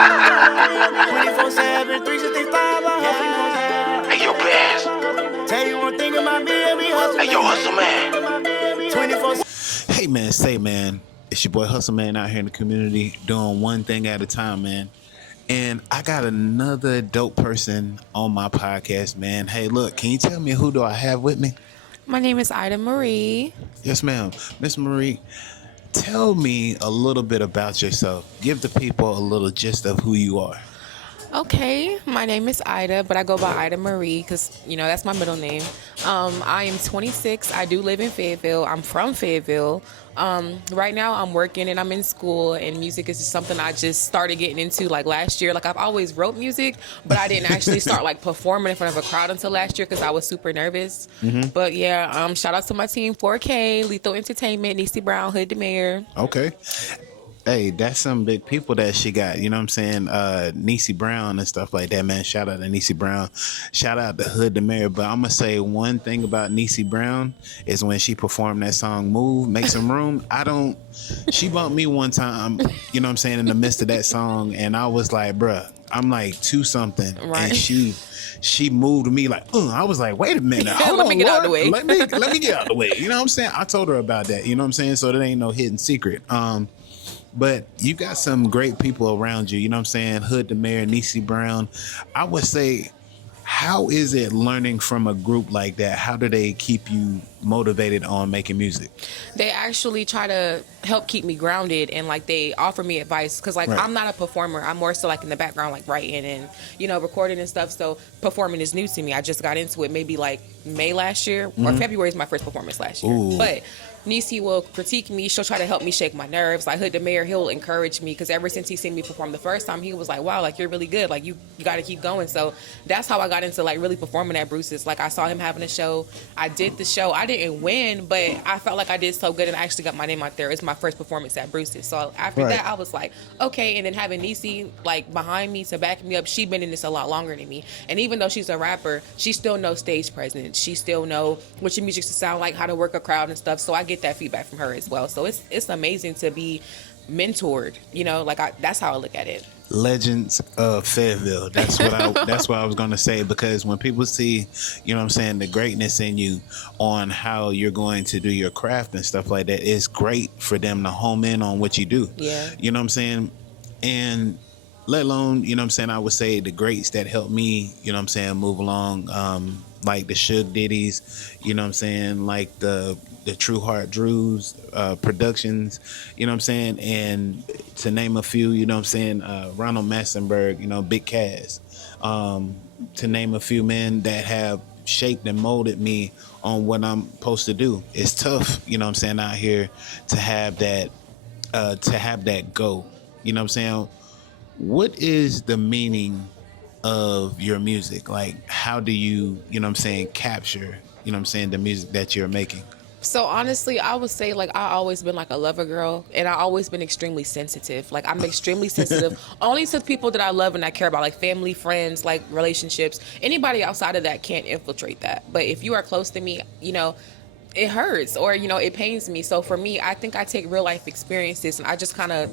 24/7, 365, Hey, yo, Bass. tell you one thing about me, every hustle. Hey, yo, Hustle Man. 24. Hey man, say man, it's your boy Hustle Man out here in the community doing one thing at a time, man. And I got another dope person on my podcast, man. Hey, look, can you tell me who do I have with me? My name is Ida Marie. Yes, ma'am. Miss Marie, tell me a little bit about yourself. Give the people a little gist of who you are. Okay, my name is Ida, but I go by Ida Marie because, that's my middle name. I am 26. I do live in Fayetteville. I'm from Fayetteville. Right now I'm working and I'm in school, and music is just something I just started getting into like last year. Like I've always wrote music, but I didn't actually start like performing in front of a crowd until last year because I was super nervous. But yeah, shout out to my team, 4K, Lethal Entertainment, Niecy Brown, Hood the Mayor. Okay. Hey, that's some big people that she got. You know what I'm saying? Niecy Brown and stuff like that, man. Shout out to Niecy Brown. Shout out to Hood the Mayor. But I'm going to say one thing about Niecy Brown is when she performed that song Move, Make Some Room. She bumped me one time, you know what I'm saying, in the midst of that song. And I was like, bruh, I'm like 2-something. Right. And she moved me like, I was like, wait a minute. Hold Let on, me get out of the Lord. way. Let me get out of the way. You know what I'm saying? I told her about that. You know what I'm saying? So that ain't no hidden secret. But you got some great people around you, you know what I'm saying? Hood the Mayor, Niecy Brown. I would say, how is it learning from a group like that? How do they keep you motivated on making music? They actually try to help keep me grounded, and like they offer me advice because like Right. I'm not a performer. I'm more so like in the background, like writing and recording and stuff. So performing is new to me. I just got into it maybe like May last year, or February is my first performance last year. Ooh. But Niecy will critique me. She'll try to help me shake my nerves. Like Hood the Mayor, he'll encourage me because ever since he seen me perform the first time, he was like, wow, like you're really good. Like you got to keep going. So that's how I got into like really performing at Bruce's. Like I saw him having a show. I did the show. I didn't win, but I felt like I did so good and I actually got my name out there. It's my first performance at Bruce's. So after Right. that, I was like, okay. And then having Niecy like behind me to back me up, she been in this a lot longer than me. And even though she's a rapper, she still knows stage presence. She still know what your music should sound like, how to work a crowd and stuff. So I get that feedback from her as well. So it's amazing to be mentored. That's how I look at it. Legends of Fayetteville. That's what I was gonna say, because when people see, you know what I'm saying, the greatness in you on how you're going to do your craft and stuff like that, it's great for them to home in on what you do. Yeah. You know what I'm saying? And let alone, you know what I'm saying, I would say the greats that helped me, you know what I'm saying, move along, like the Suge Diddy's, you know what I'm saying, like the True Heart Drews productions, you know what I'm saying, and to name a few, you know what I'm saying, Ronald Massenberg, you know, Big Cass, to name a few men that have shaped and molded me on what I'm supposed to do. It's tough, you know what I'm saying, out here to have that go, you know what I'm saying. What is the meaning of your music? Like, how do you know what I'm saying, capture, you know what I'm saying, the music that you're making? So honestly, I would say like I always been like a lover girl, and I always been extremely sensitive. Like I'm extremely sensitive only to people that I love and I care about, like family, friends, like relationships. Anybody outside of that can't infiltrate that. But if you are close to me, it hurts or it pains me. So for me, I think I take real life experiences and I just kind of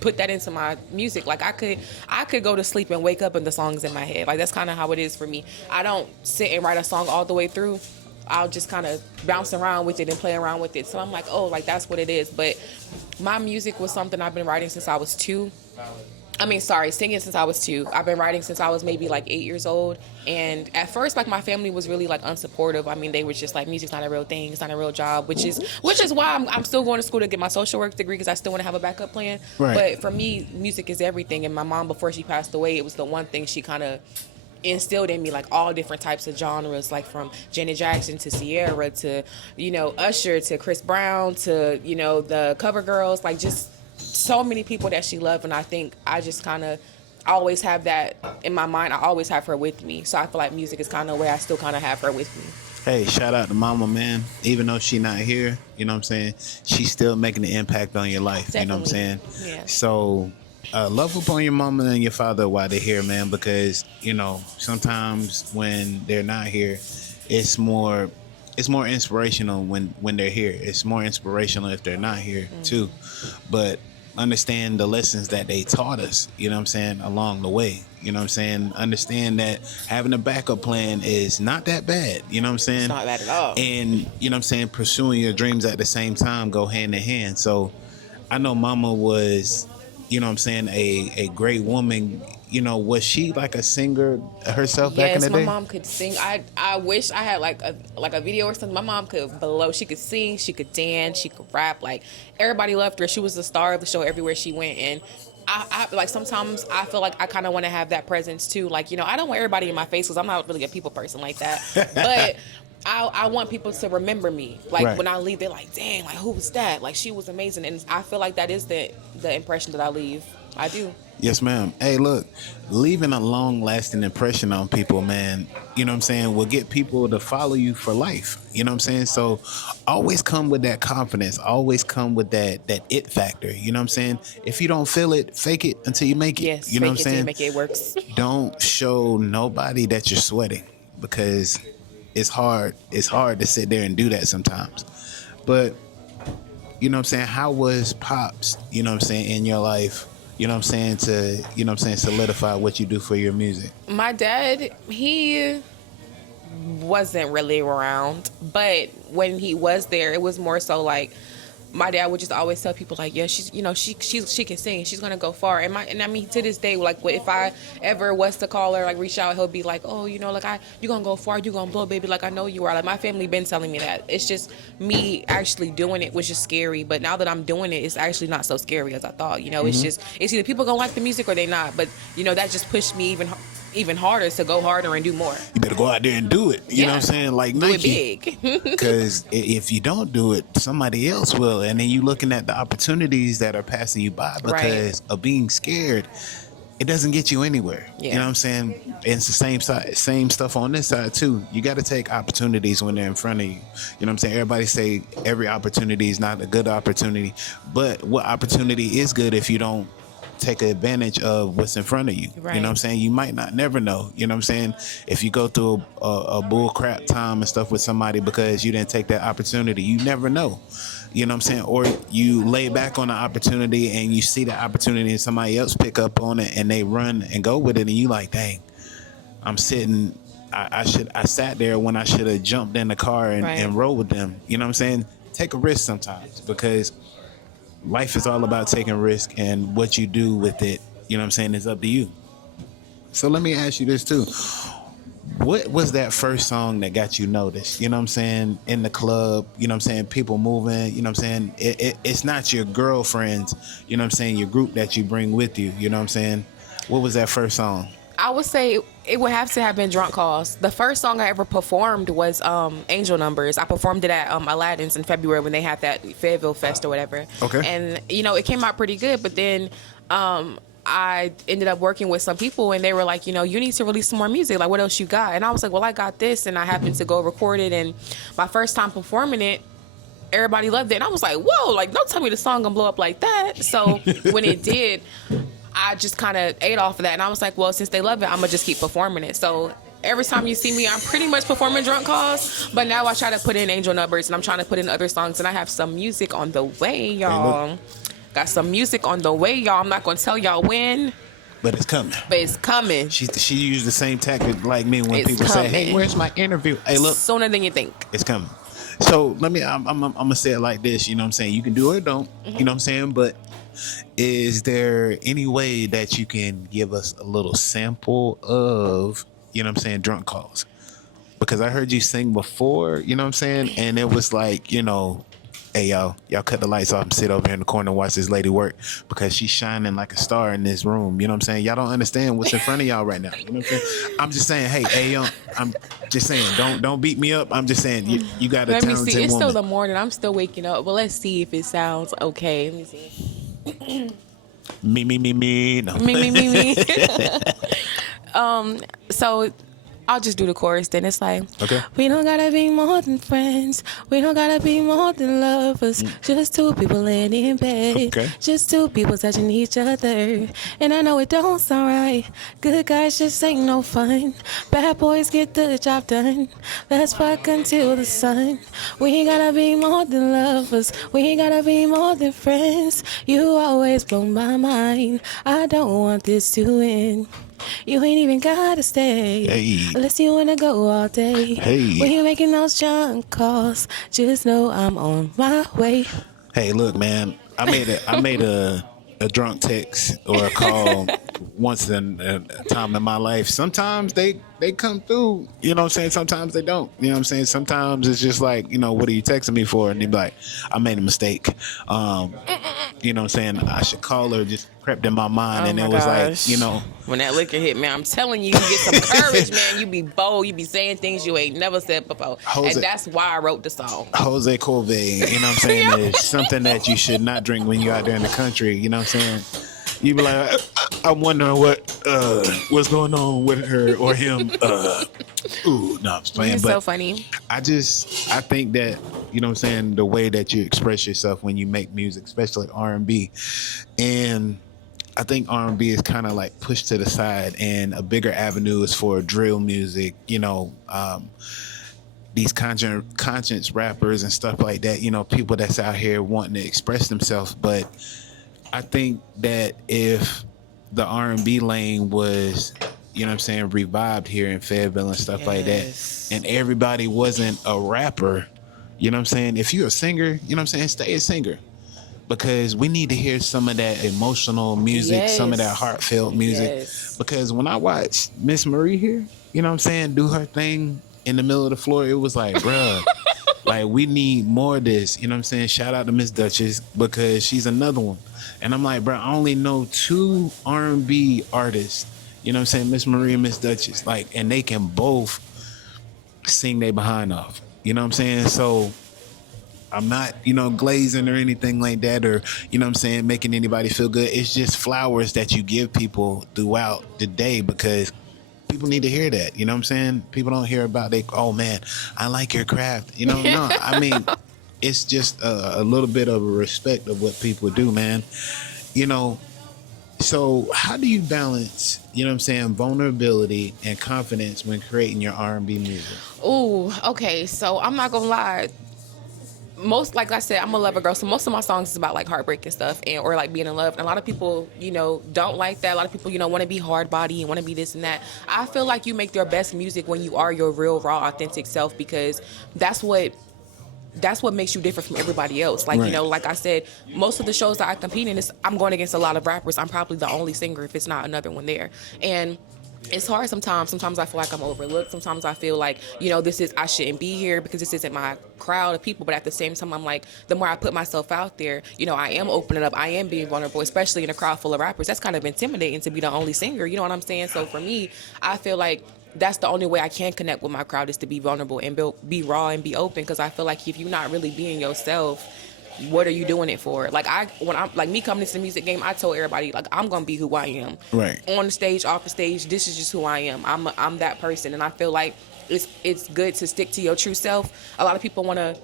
put that into my music. Like I could go to sleep and wake up and the song's in my head. Like that's kind of how it is for me. I don't sit and write a song all the way through. I'll just kind of bounce around with it and play around with it. So I'm like, oh, like that's what it is. But my music was something I've been writing since I was 2. Singing since I was 2. I've been writing since I was maybe like 8 years old. And at first, like my family was really like unsupportive. I mean, they were just like, music's not a real thing. It's not a real job, which is why I'm still going to school to get my social work degree because I still want to have a backup plan. Right. But for me, music is everything. And my mom, before she passed away, it was the one thing she kind of instilled in me, like all different types of genres, like from Janet Jackson to Sierra to Usher to Chris Brown to the Cover Girls, like just so many people that she loved. And I think I just kind of always have that in my mind. I always have her with me, so I feel like music is kind of where I still kind of have her with me. Hey, shout out to Mama, man. Even though she not here, you know what I'm saying, she's still making an impact on your life. Definitely. You know what I'm saying? Yeah. So love upon your mama and your father while they're here, man, because sometimes when they're not here, it's more inspirational when they're here. It's more inspirational if they're not here too. But understand the lessons that they taught us, you know what I'm saying, along the way. You know what I'm saying? Understand that having a backup plan is not that bad, you know what I'm saying? It's not bad at all. And, you know what I'm saying, pursuing your dreams at the same time go hand in hand. So I know mama was, you know what I'm saying, a great woman. You know, was she like a singer herself back in Yes, the my day? mom could sing. I wish I had like a video or something. My mom could blow. She could sing. She could dance. She could rap. Like everybody loved her. She was the star of the show everywhere she went. And I like sometimes I feel like I kind of want to have that presence too. Like, you know, I don't want everybody in my face because I'm not really a people person like that. But I want people to remember me. Like Right. when I leave, they're like, "Dang, like who was that? Like she was amazing." And I feel like that is the impression that I leave. I do. Yes, ma'am. Hey, look, leaving a long-lasting impression on people, man, you know what I'm saying, will get people to follow you for life. You know what I'm saying? So always come with that confidence. Always come with that it factor. You know what I'm saying? If you don't feel it, fake it until you make it. Yes, You know what I'm fake it till you saying? make it works. Don't show nobody that you're sweating, because it's hard. It's hard to sit there and do that sometimes. But, you know what I'm saying, how was Pops, you know what I'm saying, in your life? You know what I'm saying, to, you know what I'm saying, solidify what you do for your music? My dad, he wasn't really around, but when he was there, it was more so like my dad would just always tell people like, yeah, she's, you know, she can sing, she's gonna go far. And I mean, to this day, like if I ever was to call her, like reach out, he'll be like, oh, you know, like you're gonna go far, you're gonna blow, baby, like I know you are. Like my family been telling me that. It's just me actually doing it was just scary, but now that I'm doing it, it's actually not so scary as I thought. You know, it's just, it's either people gonna like the music or they not. But you know, that just pushed me even harder to go harder and do more. You better go out there and do it. You know what I'm saying? Like Do Nike. it big. Because if you don't do it, somebody else will. And then you looking at the opportunities that are passing you by because of being scared. It doesn't get you anywhere. Yeah. You know what I'm saying? It's the same side, same stuff on this side too. You got to take opportunities when they're in front of you. You know what I'm saying? Everybody say every opportunity is not a good opportunity, but what opportunity is good if you don't take advantage of what's in front of you? Right. You know what I'm saying? You might not never know. You know what I'm saying? If you go through a bull crap time and stuff with somebody because you didn't take that opportunity, you never know. You know what I'm saying? Or you lay back on the opportunity and you see the opportunity and somebody else pick up on it and they run and go with it, and you like, dang, I'm sitting. I sat there when I should have jumped in the car and rode with them. You know what I'm saying? Take a risk sometimes, because life is all about taking risk, and what you do with it, you know what I'm saying, is up to you. So let me ask you this too. What was that first song that got you noticed? You know what I'm saying? In the club, you know what I'm saying? People moving, you know what I'm saying? It's not your girlfriends, you know what I'm saying? Your group that you bring with you, you know what I'm saying? What was that first song? I would say it would have to have been Drunk Calls. The first song I ever performed was Angel Numbers. I performed it at Aladdin's in February when they had that Fayetteville Fest or whatever. Okay. And, you know, it came out pretty good, but then I ended up working with some people and they were like, you know, you need to release some more music. Like, what else you got? And I was like, well, I got this. And I happened to go record it. And my first time performing it, everybody loved it. And I was like, whoa, like, don't tell me the song gonna blow up like that. So when it did, I just kind of ate off of that. And I was like, well, since they love it, I'm going to just keep performing it. So every time you see me, I'm pretty much performing Drunk Calls. But now I try to put in Angel Numbers and I'm trying to put in other songs. And I have some music on the way, y'all. Got some music on the way, y'all. I'm not going to tell y'all when. But it's coming. But it's coming. She used the same tactic like me when It's people say, coming. hey, where's my interview? Hey, look. Sooner than you think. It's coming. So I'm gonna say it like this, you know what I'm saying? You can do it or don't, you know what I'm saying? But is there any way that you can give us a little sample of, you know what I'm saying, Drunk Calls? Because I heard you sing before, you know what I'm saying? And it was like, you know, hey, y'all cut the lights off and sit over here in the corner and watch this lady work, because she's shining like a star in this room. You know what I'm saying? Y'all don't understand what's in front of y'all right now. You know what I'm saying? I'm just saying, hey, yo, I'm just saying, don't beat me up. I'm just saying, you got a Let talented me see. It's woman. still the morning. I'm still waking up. But let's see if it sounds okay. Let me see. Me. No. Me. So I'll just do the chorus. Then it's like, Okay. we don't gotta be more than friends. We don't gotta be more than lovers. Just two people laying in bed. Okay. Just two people touching each other. And I know it don't sound right. Good guys just ain't no fun. Bad boys get the job done. Let's fuck until the sun. We ain't gotta be more than lovers. We ain't gotta be more than friends. You always blow my mind. I don't want this to end. You ain't even gotta stay. Hey. Unless you wanna go all day. Hey. When you making those junk calls, just know I'm on my way. Hey, look, man. I made a drunk text or a call once in a time in my life. Sometimes they come through. You know what I'm saying? Sometimes they don't. You know what I'm saying? Sometimes it's just like, what are you texting me for? And they be like, I made a mistake. You know what I'm saying? I should call her. Just crept in my mind, and my it was gosh. like, When that liquor hit me, I'm telling you, you get some courage, man. You be bold. You be saying things you ain't never said before. Jose- And that's why I wrote the song. Jose Corvée, you know what I'm saying, is something that you should not drink when you're out there in the country, you know what I'm saying? You be like, I'm wondering what's going on with her or him. Ooh, no, I'm just playing. It's But so funny. I think that, you know what I'm saying, the way that you express yourself when you make music, especially R&B, and I think R&B is kind of like pushed to the side, and a bigger avenue is for drill music, these conscience rappers and stuff like that, people that's out here wanting to express themselves. But I think that if the R&B lane was, revived here in Fayetteville and stuff like that, and everybody wasn't a rapper, if you're a singer, stay a singer. Because we need to hear some of that emotional music, some of that heartfelt music. Yes. Because when I watched Miss Marie here, do her thing in the middle of the floor, it was like, bruh, like we need more of this. Shout out to Miss Duchess, because she's another one. And I'm like, bruh, I only know 2 R&B artists, Miss Marie and Miss Duchess. And they can both sing their behind off. So I'm not, glazing or anything like that, or, making anybody feel good. It's just flowers that you give people throughout the day, because people need to hear that. People don't hear about oh man, I like your craft. No, I mean, it's just a little bit of a respect of what people do, man. So how do you balance, vulnerability and confidence when creating your R&B music? Ooh, okay. So I'm not gonna lie. Like I said, I'm a lover girl, so most of my songs is about like heartbreak and stuff, or like being in love. And a lot of people, don't like that. A lot of people, want to be hard body and want to be this and that. I feel like you make your best music when you are your real, raw, authentic self, because that's what makes you different from everybody else. Like, right. Like I said, most of the shows that I compete in, I'm going against a lot of rappers. I'm probably the only singer if it's not another one there. And it's hard sometimes. Sometimes I feel like I'm overlooked. Sometimes I feel like, I shouldn't be here because this isn't my crowd of people. But at the same time, I'm like, the more I put myself out there, I am opening up. I am being vulnerable, especially in a crowd full of rappers. That's kind of intimidating to be the only singer. You know what I'm saying? So for me, I feel like that's the only way I can connect with my crowd, is to be vulnerable and be raw and be open. Because I feel like if you're not really being yourself, what are you doing it for? When I'm like, me coming into the music game, I told everybody, like, I'm gonna be who I am. Right. On the stage, off the stage, this is just who I am. I'm that person, and I feel like it's good to stick to your true self. A lot of people want to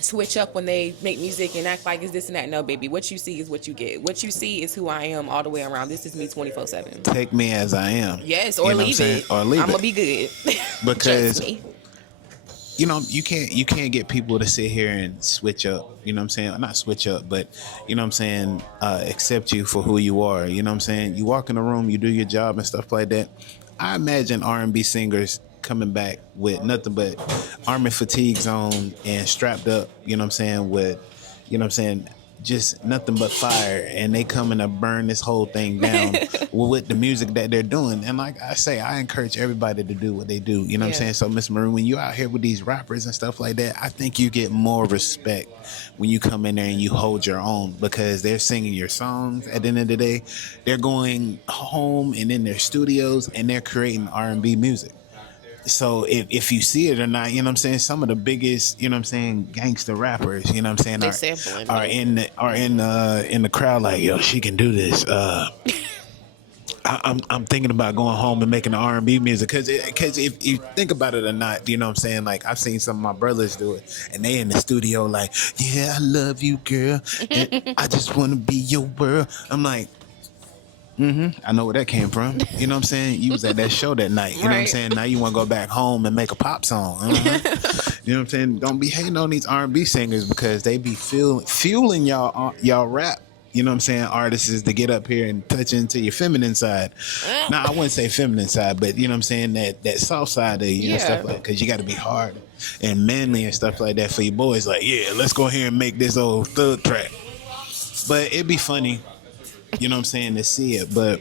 switch up when they make music and act like it's this and that. No, baby, what you see is what you get. What you see is who I am all the way around. This is me 24/7. Take me as I am. Yes, or leave it. Or leave it. I'm gonna be good. Because Trust me. you can't get people to sit here and switch up, not switch up, but accept you for who you are. You walk in the room, you do your job and stuff like that. I imagine R&B singers coming back with nothing but army fatigues on and strapped up, with just nothing but fire, and they coming to burn this whole thing down with the music that they're doing. And like I say, I encourage everybody to do what they do. You know what I'm saying? So Miss Marie, when you out here with these rappers and stuff like that, I think you get more respect when you come in there and you hold your own, because they're singing your songs. At the end of the day, they're going home and in their studios and they're creating R&B music. So if you see it or not, some of the biggest, gangster rappers, They sampling are in the crowd like, yo, she can do this. I'm thinking about going home and making the R&B music because if you think about it or not, you know what I'm saying? Like I've seen some of my brothers do it, and they in the studio like, yeah, I love you, girl, and I just want to be your world. I'm like, I know where that came from. You know what I'm saying? You was at that show that night. You know what I'm Right. saying? Now you want to go back home and make a pop song. You know what I'm saying? Don't be hating on these R&B singers because they be fueling y'all rap. You know what I'm saying? Artists is to get up here and touch into your feminine side. Now I wouldn't say feminine side, but you know what I'm saying? That soft side of you, know, Yeah. stuff like, because you got to be hard and manly and stuff like that for your boys. Like, yeah, let's go here and make this old thug track. But it'd be funny, you know what I'm saying, to see it. But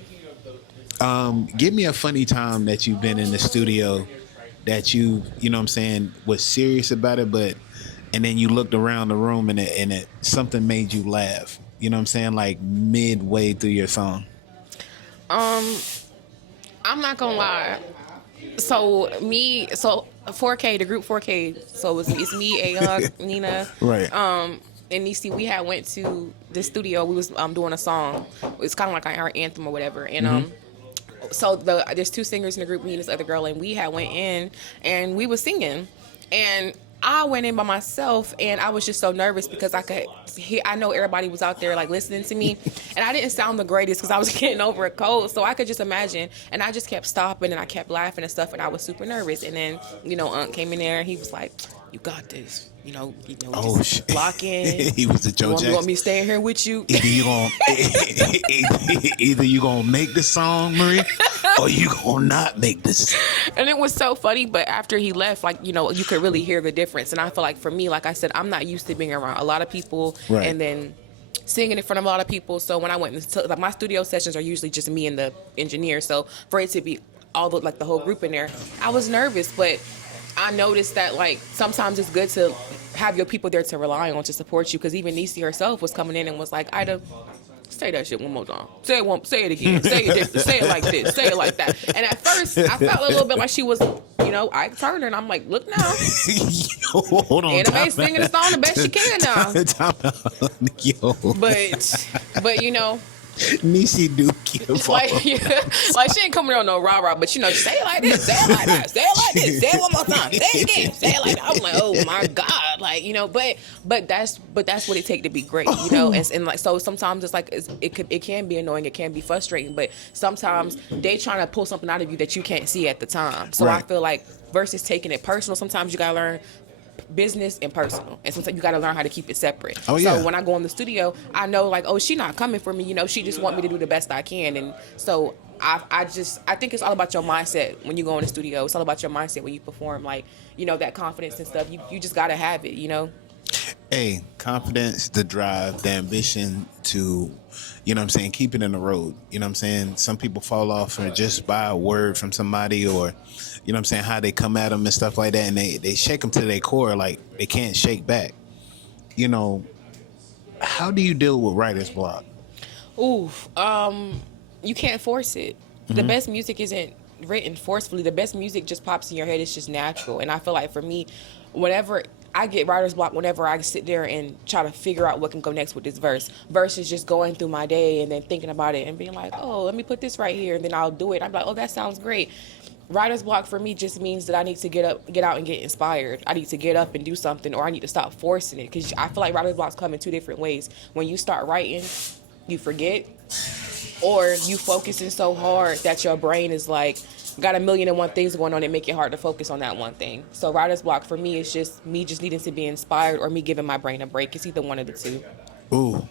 give me a funny time that you've been in the studio that you know what I'm saying, was serious about it, but and then you looked around the room and it something made you laugh. You know what I'm saying, like midway through your song. I'm not gonna lie. So 4K, the group 4K. So it's me, Ayon, Nina, Right. and Nisi. We had went to the studio. We was doing a song. It's kind of like our anthem or whatever. And so there's two singers in the group, me and this other girl, and we had went in and we was singing, and I went in by myself, and I was just so nervous because I know everybody was out there like listening to me, and I didn't sound the greatest because I was getting over a cold, so I could just imagine, and I just kept stopping and I kept laughing and stuff, and I was super nervous, and then Unc came in there and he was like, "You got this." Oh, just shit. lock in. He was the Joe You want Jackson. me staying here with you? Either you gonna make the song, Marie, or you gonna not make this. And it was so funny, but after he left, you could really hear the difference. And I feel like for me, like I said, I'm not used to being around a lot of people, Right. and then singing in front of a lot of people. So when I went into like my studio sessions are usually just me and the engineer. So for it to be the whole group in there, I was nervous, but I noticed that like sometimes it's good to have your people there to rely on to support you, because even Nisi herself was coming in and was like, "Ida, say that shit one more time. Say it again. Say it different. Say it like this. Say it like that." And at first, I felt a little bit like she was, I turned her and I'm like, "Look now, Yo, hold on. Anime singing the song the best she can now." Yo, But Nisi do give like off. like she ain't coming on no rah-rah, but say it like this, say it like that, say it like this, say it one more time, say it again, say it like that. I'm like, oh my God, but that's what it take to be great, and like, so sometimes it's like it can be annoying, it can be frustrating, but sometimes they trying to pull something out of you that you can't see at the time. So Right. I feel like versus taking it personal, sometimes you gotta learn business and personal, and sometimes you got to learn how to keep it separate. Oh, yeah. So when I go in the studio, I know like, oh, she not coming for me, she just want me to do the best I can. And so I think it's all about your mindset when you go in the studio. It's all about your mindset when you perform, like, that confidence and stuff. You just got to have it. Hey, confidence, the drive, the ambition to, you know what I'm saying, keep it in the road. You know what I'm saying? Some people fall off or just by a word from somebody, or, you know what I'm saying, how they come at them and stuff like that, and they shake them to their core like they can't shake back. How do you deal with writer's block? You can't force it. The best music isn't written forcefully. The best music just pops in your head. It's just natural. And I feel like for me, whenever I get writer's block, whenever I sit there and try to figure out what can go next with this verse, versus just going through my day and then thinking about it and being like, oh, let me put this right here, and then I'll do it. I'm like, oh, that sounds great. Writer's block for me just means that I need to get out and get inspired. I need to get up and do something, or I need to stop forcing it, because I feel like writer's blocks come in two different ways. When you start writing, you forget, or you focusing so hard that your brain is like got 1,000,001 things going on and make it hard to focus on that one thing. So writer's block for me is just me just needing to be inspired, or me giving my brain a break. It's either one of the two. Ooh,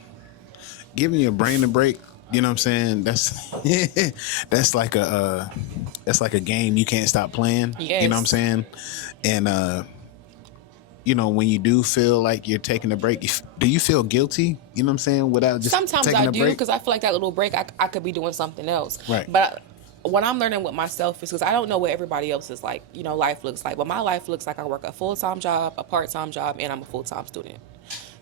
giving your brain a break. You know what I'm saying? That's like a game you can't stop playing. Yes. You know what I'm saying? And when you do feel like you're taking a break, do you feel guilty? You know what I'm saying? Without just Sometimes taking I a do, break? because I feel like that little break I could be doing something else. Right. But what I'm learning with myself is, because I don't know what everybody else's life looks like. But my life looks like I work a full-time job, a part-time job, and I'm a full-time student.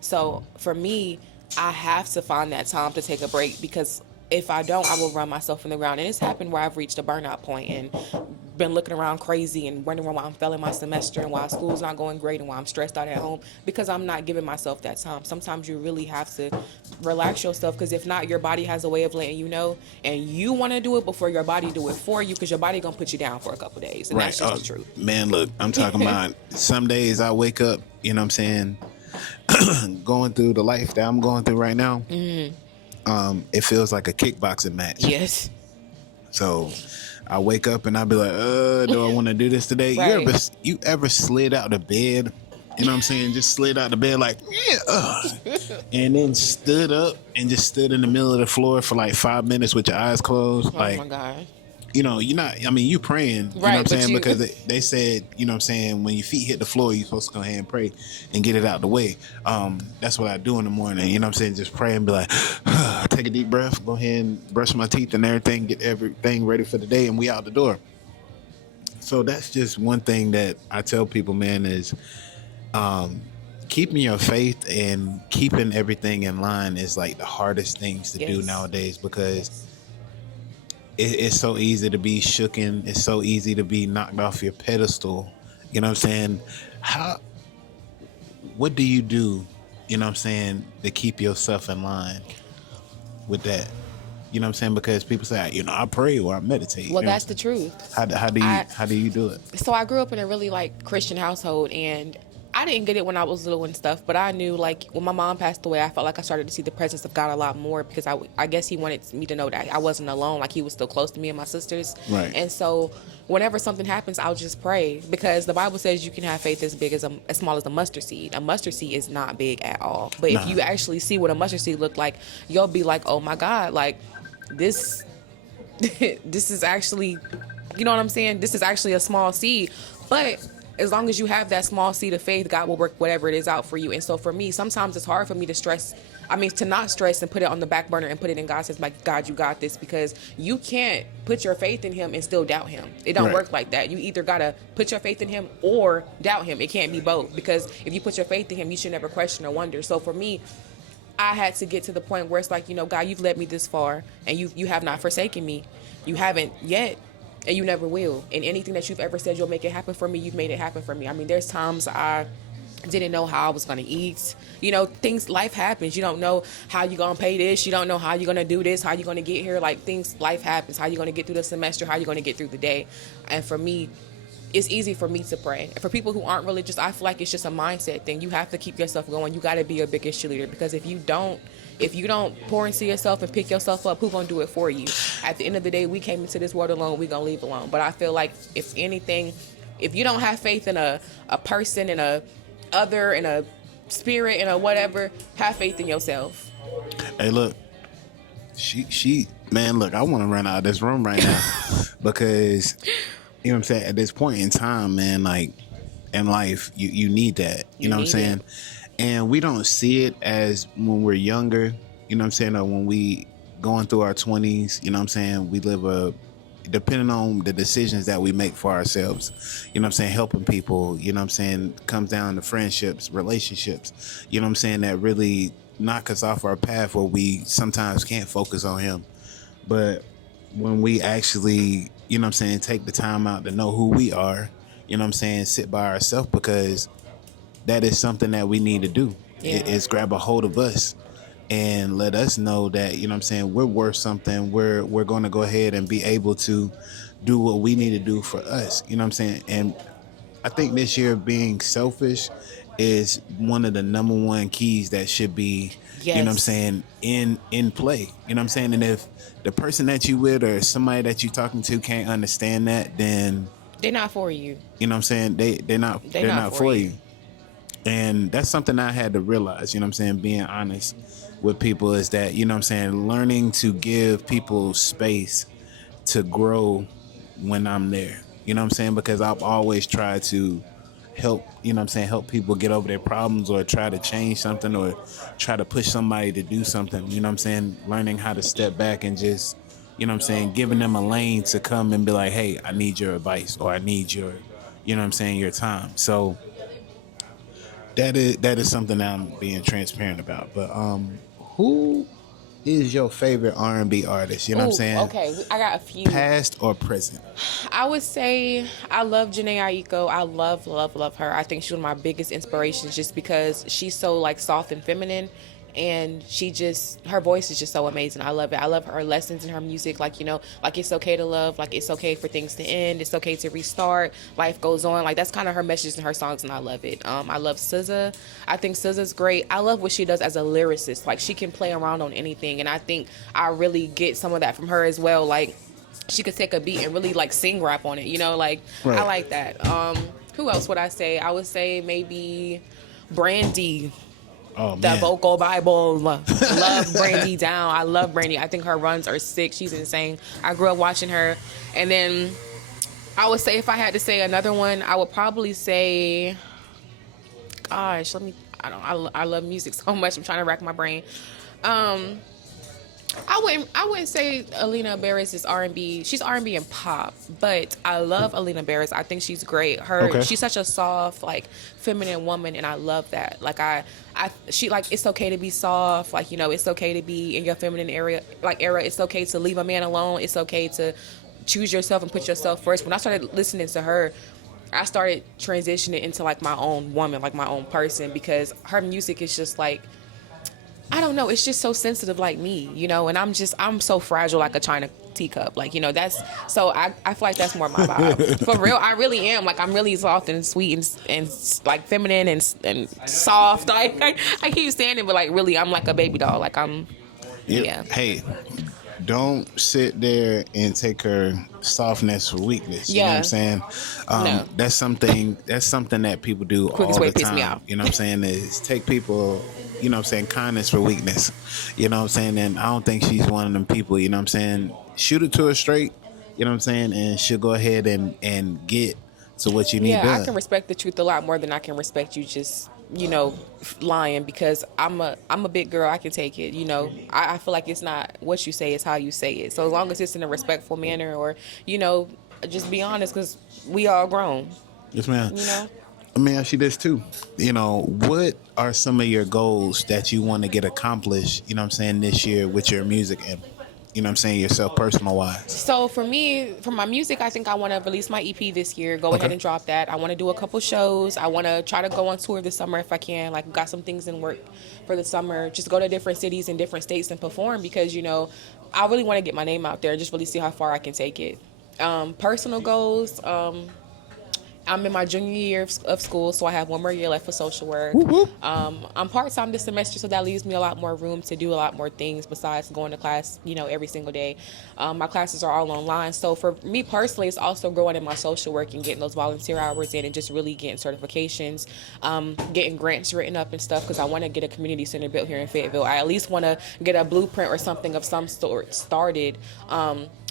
So for me, I have to find that time to take a break, because if I don't, I will run myself in the ground. And it's happened where I've reached a burnout point, and been looking around crazy and wondering why I'm failing my semester and why school's not going great and why I'm stressed out at home because I'm not giving myself that time. Sometimes you really have to relax yourself because if not, your body has a way of letting you know, and you want to do it before your body do it for you because your body gonna put you down for a couple days, and that's just the truth. Man, look, I'm talking about some days I wake up, you know what I'm saying, going through the life that I'm going through right now. It feels like a kickboxing match. Yes. So I wake up and I be like, do I want to do this today? Right. You ever slid out of bed? You know what I'm saying? Just slid out of bed like, and then stood up and just stood in the middle of the floor for like 5 minutes with your eyes closed. Oh like, my God. you know, you're not, I mean, you praying, you know Right, what I'm but saying? you- Because they said, you know what I'm saying, when your feet hit the floor, you're supposed to go ahead and pray and get it out the way. That's what I do in the morning, you know what I'm saying? Just pray and be like, take a deep breath, go ahead and brush my teeth and everything, get everything ready for the day, and we out the door. So that's just one thing that I tell people, man, is keeping your faith and keeping everything in line is like the hardest things to do Yes. nowadays, because it's so easy to be shooken. It's so easy to be knocked off your pedestal. You know what I'm saying? What do you do, you know what I'm saying, to keep yourself in line with that? You know what I'm saying? Because people say, you know, I pray or I meditate. Well, you know that's what the I'm saying? truth. How do you do it? So I grew up in a really like Christian household, and I didn't get it when I was little and stuff, but I knew like when my mom passed away, I felt like I started to see the presence of God a lot more because I guess he wanted me to know that I wasn't alone, like he was still close to me and my sisters. Right. And so whenever something happens, I'll just pray because the Bible says you can have faith as big as as small as a mustard seed. A mustard seed is not big at all. But if you actually see what a mustard seed looked like, you'll be like, oh my God, like this this is actually, you know what I'm saying? This is actually a small seed. But as long as you have that small seed of faith, God will work whatever it is out for you. And so for me, sometimes it's hard for me to not stress and put it on the back burner and put it in God's hands, like, God, you got this, because you can't put your faith in him and still doubt him. It don't work like that. You either got to put your faith in him or doubt him. It can't be both, because if you put your faith in him, you should never question or wonder. So for me, I had to get to the point where it's like, you know, God, you've led me this far and you have not forsaken me. You haven't yet. And you never will. And anything that you've ever said you'll make it happen for me, you've made it happen for me. I mean, there's times I didn't know how I was going to eat. You know, life happens. You don't know how you're going to pay this. You don't know how you're going to do this, how you're going to get here. Like, life happens. How you're going to get through the semester, how you're going to get through the day. And for me, it's easy for me to pray. And for people who aren't religious, I feel like it's just a mindset thing. You have to keep yourself going. You got to be your biggest cheerleader, because if you don't pour into yourself and pick yourself up, who's gonna do it for you? At the end of the day, we came into this world alone, we gonna leave alone. But I feel like, if anything, if you don't have faith in a person, in a other, in a spirit, in a whatever, have faith in yourself. Hey, look, she man, look, I want to run out of this room right now because, you know what I'm saying, at this point in time, man, like in life, you need that. You know what I'm saying? And we don't see it as when we're younger, you know what I'm saying, or when we going through our 20s, you know what I'm saying, we live depending on the decisions that we make for ourselves, you know what I'm saying, helping people, you know what I'm saying, comes down to friendships, relationships, you know what I'm saying, that really knock us off our path where we sometimes can't focus on him. But when we actually, you know what I'm saying, take the time out to know who we are, you know what I'm saying, sit by ourselves, because that is something that we need to do. Is grab a hold of us and let us know that, you know what I'm saying, we're worth something. We're going to go ahead and be able to do what we need to do for us. You know what I'm saying? And I think this year, being selfish is one of the number one keys that should be, you know what I'm saying, in play. You know what I'm saying? And if the person that you with or somebody that you talking to can't understand that, then they're not for you. You know what I'm saying? They're not for you. And that's something I had to realize, you know what I'm saying, being honest with people, is that, you know what I'm saying, learning to give people space to grow when I'm there. You know what I'm saying? Because I've always tried to help, you know what I'm saying, help people get over their problems, or try to change something, or try to push somebody to do something. You know what I'm saying? Learning how to step back and just, you know what I'm saying, giving them a lane to come and be like, hey, I need your advice, or I need your, you know what I'm saying, your time. So that is something that I'm being transparent about. But who is your favorite R&B artist? You know what I'm saying? Okay, I got a few. Past or present? I would say I love Janae Aiko. I love her. I think she's one of my biggest inspirations just because she's so like soft and feminine, and her voice is just so amazing. I love it. I love her lessons in her music, like, you know, like it's okay to love, like it's okay for things to end, it's okay to restart, life goes on. Like that's kind of her message in her songs, and I love it. I love SZA. I think SZA's great. I love what she does as a lyricist. Like she can play around on anything, and I think I really get some of that from her as well. Like she could take a beat and really like sing rap on it, you know, like right. I like that. Who else would I say? I would say maybe Brandy. Oh, the man. vocal Bible. Love Brandy down. I love Brandy. I think her runs are sick. She's insane. I grew up watching her. And then I would say, if I had to say another one, I would probably say, gosh, I love music so much. I'm trying to rack my brain. I wouldn't say Alina Barris is R&B. She's R&B and pop, but I love Alina Barris. I think she's great. She's such a soft, like feminine woman, and I love that. Like she like, it's okay to be soft. Like, you know, it's okay to be in your feminine era. It's okay to leave a man alone. It's okay to choose yourself and put yourself first. When I started listening to her, I started transitioning into like my own woman, like my own person, because her music is just like, I don't know, it's just so sensitive like me, you know, and I'm so fragile like a china teacup. Like, you know, I feel like that's more my vibe. For real, I really am. Like, I'm really soft and sweet and like feminine and soft. Like, I keep saying it, but like really, I'm like a baby doll. Like, yeah. Hey, don't sit there and take her softness for weakness. You know what I'm saying? No. That's something that people do Quickest all way the to piss me time. off. You know what I'm saying? Is take people, you know what I'm saying, kindness for weakness. You know what I'm saying? And I don't think she's one of them people, you know what I'm saying? Shoot it to her straight, you know what I'm saying? And she'll go ahead and get to what you need done. Yeah, I can respect the truth a lot more than I can respect you just, you know, lying, because I'm a big girl. I can take it, you know. I feel like it's not what you say, it's how you say it. So as long as it's in a respectful manner, or, you know, just be honest, because we all grown. Yes, ma'am. You know? Let me ask you this too. You know, what are some of your goals that you want to get accomplished, you know what I'm saying, this year with your music and, you know what I'm saying, yourself personal wise? So for me, for my music, I think I want to release my EP this year. Go ahead and drop that. I want to do a couple shows. I want to try to go on tour this summer if I can. Like, got some things in work for the summer. Just go to different cities and different states and perform, because, you know, I really want to get my name out there and just really see how far I can take it. Personal goals, I'm in my junior year of school, so I have one more year left for social work. I'm part-time this semester, so that leaves me a lot more room to do a lot more things besides going to class, you know, every single day. My classes are all online. So for me personally, it's also growing in my social work and getting those volunteer hours in and just really getting certifications, getting grants written up and stuff, because I want to get a community center built here in Fayetteville. I at least want to get a blueprint or something of some sort started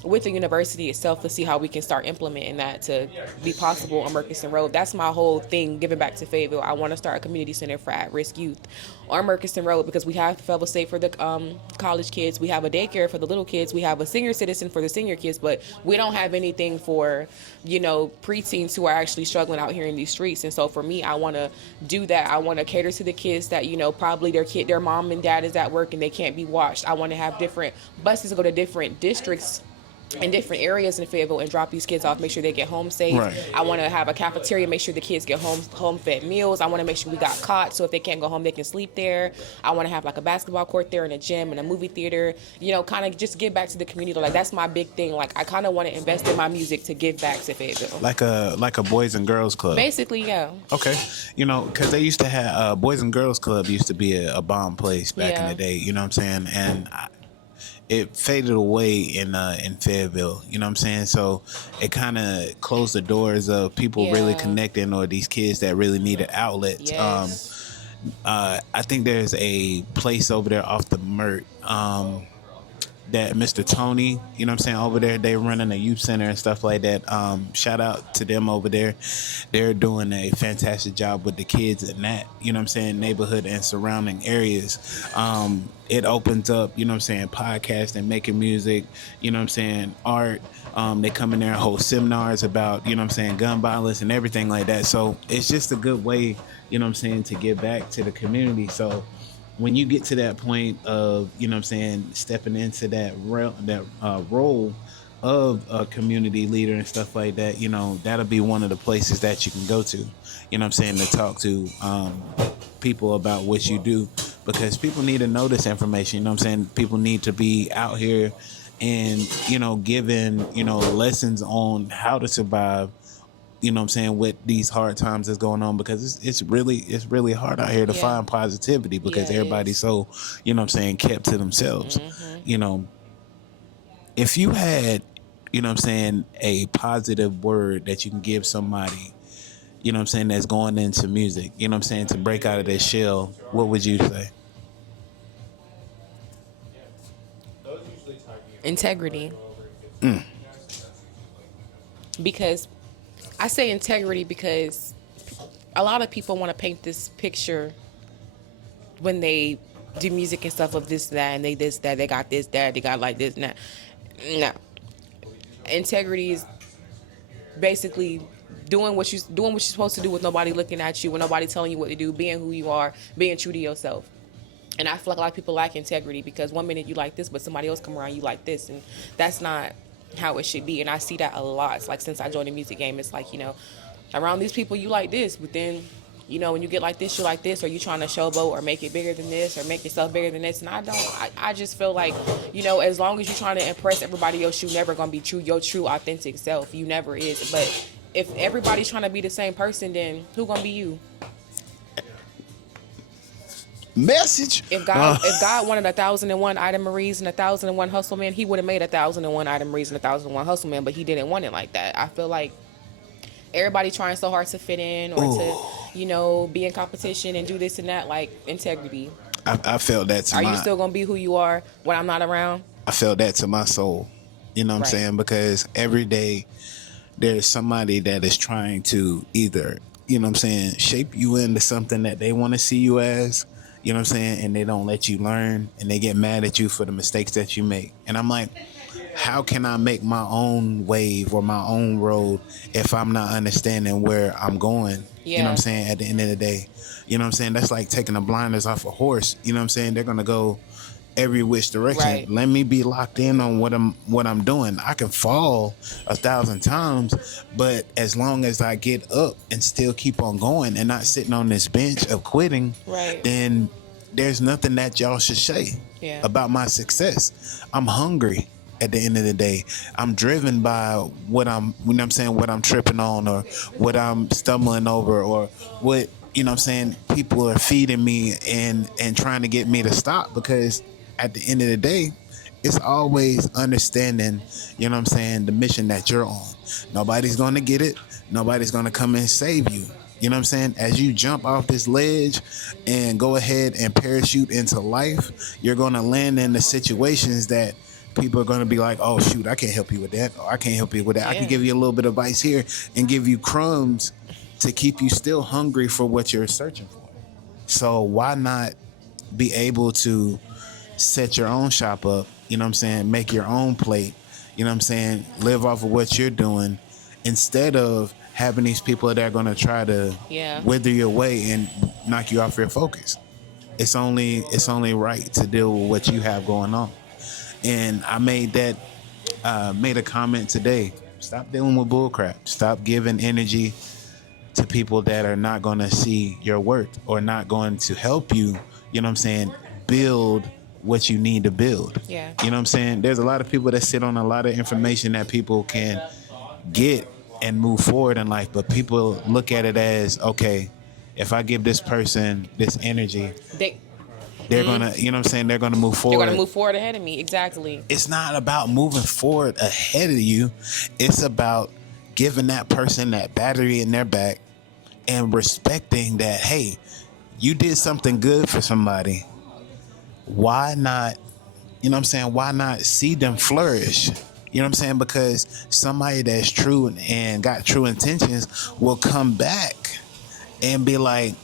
with the university itself to see how we can start implementing that to be possible on Murchison Road. That's my whole thing, giving back to Fayetteville. I want to start a community center for at-risk youth on Murchison Road, because we have Fayetteville State for the college kids, we have a daycare for the little kids, we have a senior citizen for the senior kids, but we don't have anything for, you know, preteens who are actually struggling out here in these streets. And so for me, I want to do that. I want to cater to the kids that, you know, probably their mom and dad is at work and they can't be watched. I want to have different buses go to different districts in different areas in Fayetteville and drop these kids off, make sure they get home safe. Right. I want to have a cafeteria, make sure the kids get home fed meals. I want to make sure we got cots, so if they can't go home, they can sleep there. I want to have like a basketball court there and a gym and a movie theater, you know, kind of just give back to the community. Like, that's my big thing. Like, I kind of want to invest in my music to give back to Fayetteville. Like a Boys and Girls Club. Basically, yeah. Okay. You know, because they used to have Boys and Girls Club used to be a bomb place back in the day, you know what I'm saying? And it faded away in Fayetteville, you know what I'm saying? So it kind of closed the doors of people really connecting, or these kids that really needed outlets. Yes. I think there's a place over there off the Mert that Mr. Tony, you know what I'm saying, over there, they running a youth center and stuff like that. Shout out to them over there. They're doing a fantastic job with the kids in that, you know what I'm saying, neighborhood and surrounding areas. It opens up, you know what I'm saying, podcasting, making music, you know what I'm saying, art. They come in there and hold seminars about, you know what I'm saying, gun violence and everything like that. So it's just a good way, you know what I'm saying, to give back to the community. So when you get to that point of, you know what I'm saying, stepping into that role of a community leader and stuff like that, you know, that'll be one of the places that you can go to, you know what I'm saying, to talk to people about what you do, because people need to know this information, you know what I'm saying? People need to be out here and, you know, giving, you know, lessons on how to survive, you know what I'm saying, with these hard times that's going on, because it's really hard out here to Yeah. find positivity, because Yeah, it everybody's is. so, you know what I'm saying, kept to themselves. Mm-hmm. You know, if you had, you know what I'm saying, a positive word that you can give somebody, you know what I'm saying, that's going into music, you know what I'm saying, to break out of their shell, what would you say? Integrity. Because I say integrity because a lot of people want to paint this picture when they do music and stuff of this, that, and they this, that, they got this, that, they got like this, and that. No. Integrity is basically doing what you're supposed to do with nobody looking at you, with nobody telling you what to do, being who you are, being true to yourself. And I feel like a lot of people lack integrity because one minute you like this, but somebody else come around you like this, and that's not how it should be. And I see that a lot. It's like since I joined the music game, it's like, you know, around these people you like this, but then, you know, when you get like this, you like this, or you trying to showboat or make it bigger than this or make yourself bigger than this. And I just feel like, you know, as long as you're trying to impress everybody else, you're never gonna be your true authentic self. You never is. But if everybody's trying to be the same person, then who gonna be you? Message. If God wanted 1,001 Ida Marie's and 1,001 Hustle Man, he would have made 1,001 Ida Marie's and 1,001 Hustle Man, but he didn't want it like that. I feel like everybody trying so hard to fit in or to, you know, be in competition and do this and that, like integrity. I felt that to Are my, you still gonna be who you are when I'm not around? I felt that to my soul, you know what I'm Right. saying, because every day there's somebody that is trying to either, you know what I'm saying, shape you into something that they want to see you as, you know what I'm saying, and they don't let you learn, and they get mad at you for the mistakes that you make. And I'm like, how can I make my own wave or my own road if I'm not understanding where I'm going? You know what I'm Yeah. saying? At the end of the day, you know what I'm saying? That's like taking the blinders off a horse. You know what I'm saying? They're gonna go every which direction. Right. Let me be locked in on what I'm doing. I can fall 1,000 times, but as long as I get up and still keep on going and not sitting on this bench of quitting, Right. then there's nothing that y'all should say Yeah. about my success. I'm hungry at the end of the day. I'm driven by what I'm, you know what I'm saying, what I'm tripping on, or what I'm stumbling over, or what, you know what I'm saying, people are feeding me and trying to get me to stop, because at the end of the day, it's always understanding, you know what I'm saying, the mission that you're on. Nobody's going to get it. Nobody's going to come and save you. You know what I'm saying? As you jump off this ledge and go ahead and parachute into life, you're going to land in the situations that people are going to be like, oh, shoot, I can't help you with that. Or I can't help you with that. I can Yeah. give you a little bit of advice here and give you crumbs to keep you still hungry for what you're searching for. So why not be able to set your own shop up, you know what I'm saying, make your own plate, you know what I'm saying, live off of what you're doing, instead of having these people that are going to try to Yeah. wither your way and knock you off your focus. It's only right to deal with what you have going on. And I made a comment today. Stop dealing with bullcrap. Stop giving energy to people that are not going to see your work or not going to help you, you know what I'm saying, build what you need to build. Yeah. You know what I'm saying? There's a lot of people that sit on a lot of information that people can get and move forward in life, but people look at it as, okay, if I give this person this energy, They they're gonna, you know what I'm saying, they're gonna move they're forward. gonna move forward ahead of me. Exactly. It's not about moving forward ahead of you. It's about giving that person that battery in their back and respecting that, hey, you did something good for somebody. Why not, you know what I'm saying, why not see them flourish? You know what I'm saying? Because somebody that's true and got true intentions will come back and be like,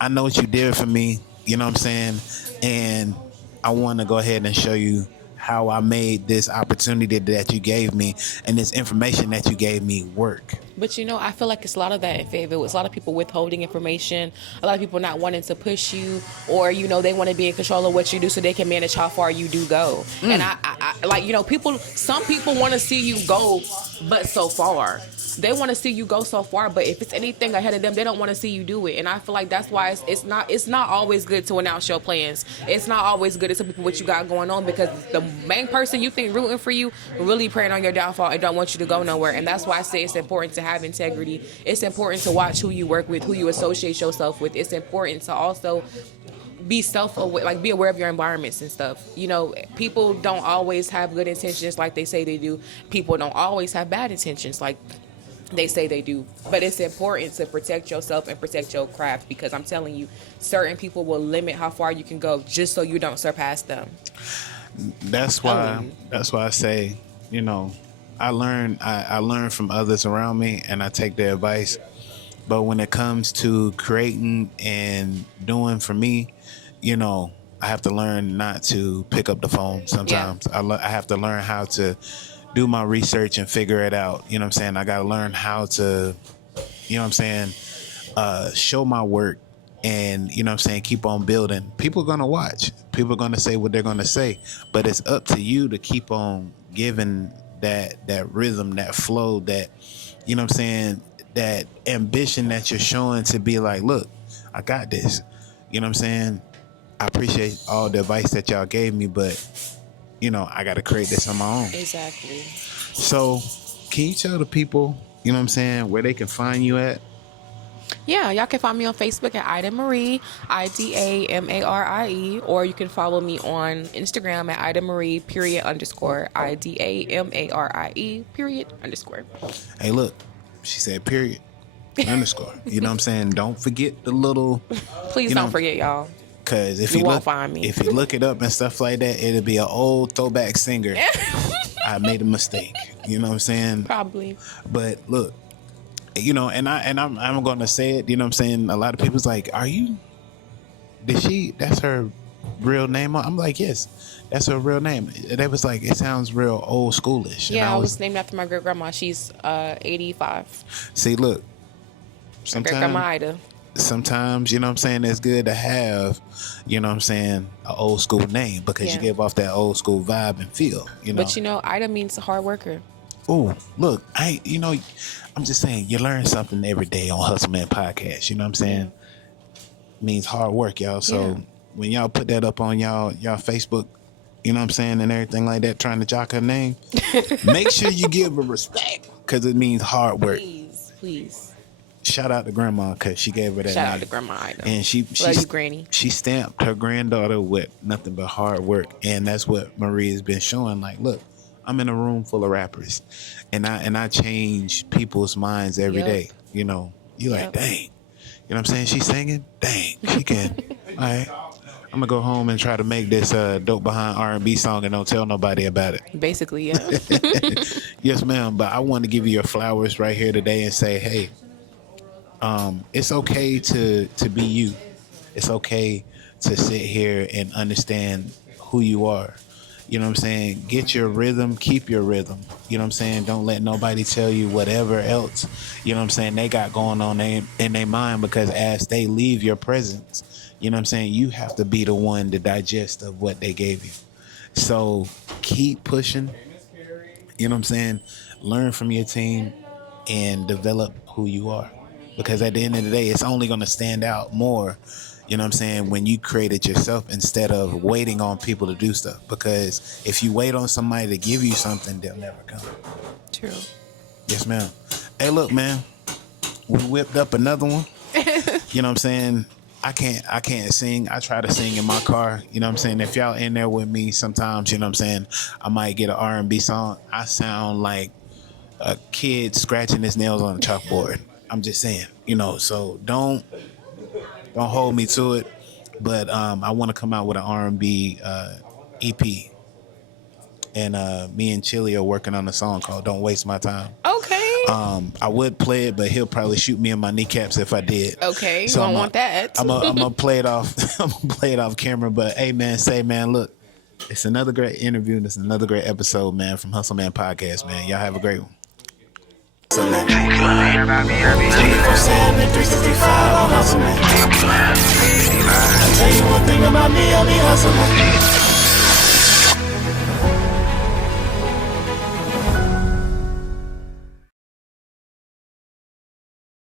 I know what you did for me, you know what I'm saying? And I want to go ahead and show you how I made this opportunity that you gave me and this information that you gave me work. But I feel like it's a lot of that in Fayetteville. It's a lot of people withholding information, a lot of people not wanting to push you, or they want to be in control of what you do so they can manage how far you do go. And I like, some people want to see you go, but so far. They want to see you go so far, but if it's anything ahead of them, they don't want to see you do it. And I feel like that's why it's not always good to announce your plans. It's not always good to tell people what you got going on, because the main person you think rooting for you really praying on your downfall and don't want you to go nowhere. And that's why I say it's important to have integrity. It's important to watch who you work with, who you associate yourself with. It's important to also be self-aware, like be aware of your environments and stuff. People don't always have good intentions like they say they do. People don't always have bad intentions like they say they do. But it's important to protect yourself and protect your craft, because I'm telling you, certain people will limit how far you can go just so you don't surpass them. That's why I say, I learn from others around me and I take their advice. But when it comes to creating and doing for me, I have to learn not to pick up the phone sometimes. Yeah. I have to learn how to do my research and figure it out. I got to learn how to, show my work and, keep on building. People are going to watch. People are going to say what they're going to say. But it's up to you to keep on giving that rhythm, that flow, that, that ambition that you're showing to be like, look, I got this. I appreciate all the advice that y'all gave me, but I got to create this on my own. Exactly. So can you tell the people, where they can find you at? Yeah, y'all can find me on Facebook at Ida Marie, IDAMARIE, or you can follow me on Instagram at Ida Marie _, IDAMARIE _. Hey, look, she said period _. Don't forget the little. Please don't forget, y'all. Because if you won't find me. If you look it up and stuff like that, it'll be an old throwback singer. I made a mistake. You know what I'm saying? Probably. But look, and I'm gonna say it. A lot of people's like, "Are you? That's her real name?" I'm like, "Yes, that's her real name." They was like, "It sounds real old schoolish." Yeah, I was named after my great grandma. She's 85. See, look, great grandma Ida. Sometimes, it's good to have, an old school name, because you give off that old school vibe and feel, But Ida means hard worker. Oh, look, I'm just saying, you learn something every day on Hustle Man Podcast. You know what I'm saying? Means hard work, y'all. So when y'all put that up on y'all Facebook, and everything like that, trying to jock her name, make sure you give her respect, because it means hard work. Please. Shout out to Grandma, because she gave her that Shout name. out to Grandma Ida. And she love you, Granny. She stamped her granddaughter with nothing but hard work, and that's what Marie has been showing. Like, look, I'm in a room full of rappers, and I change people's minds every day. You like, dang, what I'm saying? She's singing, dang, she can. All right, I'm gonna go home and try to make this dope behind R&B song and don't tell nobody about it. Basically, yeah. Yes, ma'am. But I want to give you your flowers right here today and say, hey. It's okay to be you. It's okay to sit here and understand who you are. You know what I'm saying? Get your rhythm, keep your rhythm. You know what I'm saying? Don't let nobody tell you whatever else, they got going on in their mind, because as they leave your presence, you have to be the one to digest of what they gave you. So keep pushing, learn from your team and develop who you are. Because at the end of the day, it's only going to stand out more, when you create it yourself instead of waiting on people to do stuff. Because if you wait on somebody to give you something, they'll never come. True. Yes, ma'am. Hey, look, man, we whipped up another one. I can't sing. I try to sing in my car. If y'all in there with me sometimes, I might get an R&B song. I sound like a kid scratching his nails on a chalkboard. I'm just saying, so don't hold me to it. But I want to come out with an R&B EP. And me and Chili are working on a song called Don't Waste My Time. Okay. I would play it, but he'll probably shoot me in my kneecaps if I did. Okay, so I want that. I'm gonna play it off. I'm gonna play it off camera. But hey, man, look, It's another great interview and it's another great episode, man, from Hustle Man Podcast, man. Y'all have a great one. So, man. 24/7, 365, I'm hustling. I tell you one thing about me, I be hustling.